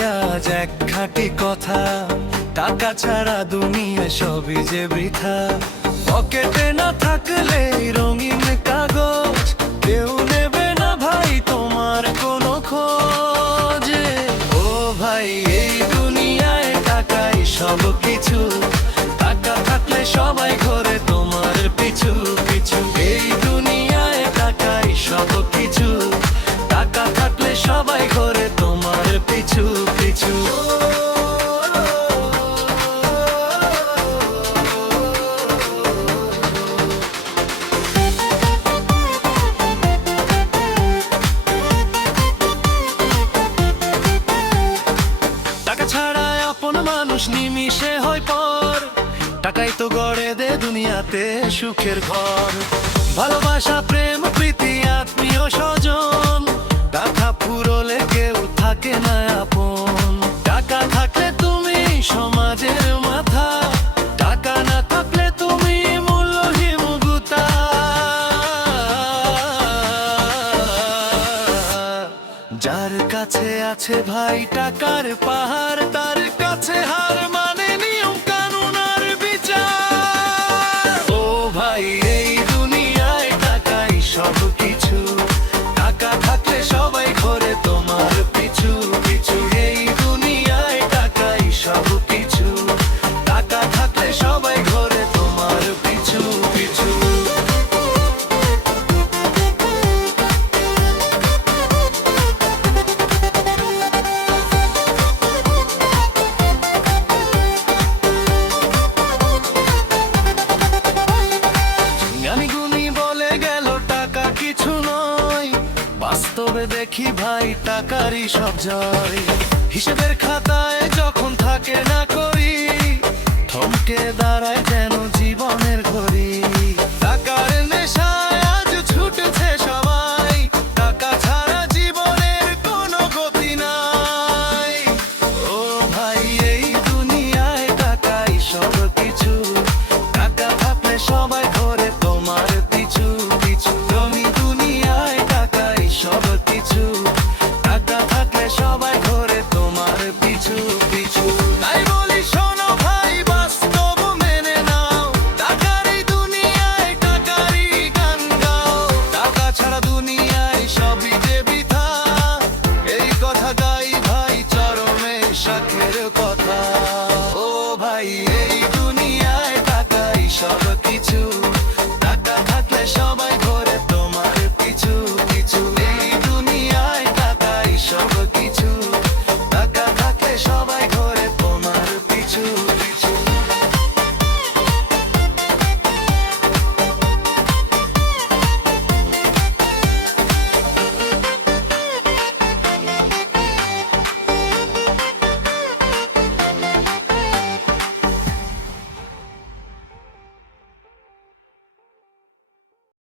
আজ এক খাঁটি কথা, টাকা ছাড়া দুনিয়া সবই যে বৃথা। পকেটে না থাকলে রঙিন কাগজ, কেউ নেবে না ভাই তোমার কোনো খোঁজ। ও ভাই এই দুনিয়ায় টাকাই সব কিছু, টাকা থাকলে সবাই ঘোরে তোমার পিছু পিছু। এই দুনিয়ায় টাকাই সব কিছু, টাকা থাকলে সবাই ঘোরে তোমার পিছু পিছু। টাকা ছাড়া আপন মানুষ নিমিশে হয় পর, টাকাই তো গড়ে দে দুনিয়াতে সুখের ঘর। ভালোবাসা প্রেম প্রীতি আত্মীয় স্বজন, টাকা ফুরোলে কেউ থাকে না আপন। টাকা থাকলে তুমি সমাজের মাথা, টাকা না থাকলে তুমি মূল্যহীন গুতা। যার কাছে আছে ভাই টাকার পাহাড়, তার কাছে হার মানে নিয়ম কানুন আর বিচার। ও ভাই এই দুনিয়ায় টাকাই সব কিছু, টাকা থাকলে সবাই ঘোরে তোমার পিছু পিছু। এই দুনিয়ায় টাকাই সব কিছু, টাকা থাকলে সবাই ঘোরে তোমার পিছু পিছু। কিছু নয়, বাস্তবে দেখি ভাই টাকারই সব জয়। হিসেবের খাতায় যখন থাকে না করি, থমকে দাঁড়ায় যেন জীবনের ঘড়ি। টাকার নেশায় আজ ছুটেছে সবাই, টাকা ছাড়া জীবনের কোনো গতি নাই। ও ভাই এই দুনিয়ায় টাকাই সব কিছু, টাকা থাকলে সবাই ঘোরে তোমার পিছু পিছু। সব কিছু, টাকা থাকলে সবাই ঘোরে তোমার পিছু পিছু। তাই বলি শোনো ভাই বাস্তব মেনে নাও, টাকার এই দুনিয়ায় টাকারই গান গাও। টাকা ছাড়া দুনিয়ায় সবই যে বৃথা, এই কথা গাই ভাই চরমে শাখের কথা। ও ভাই এই দুনিয়ায় টাকাই সব কিছু, টাকা থাকলে সবাই ঘোরে তোমার পিছু পিছু।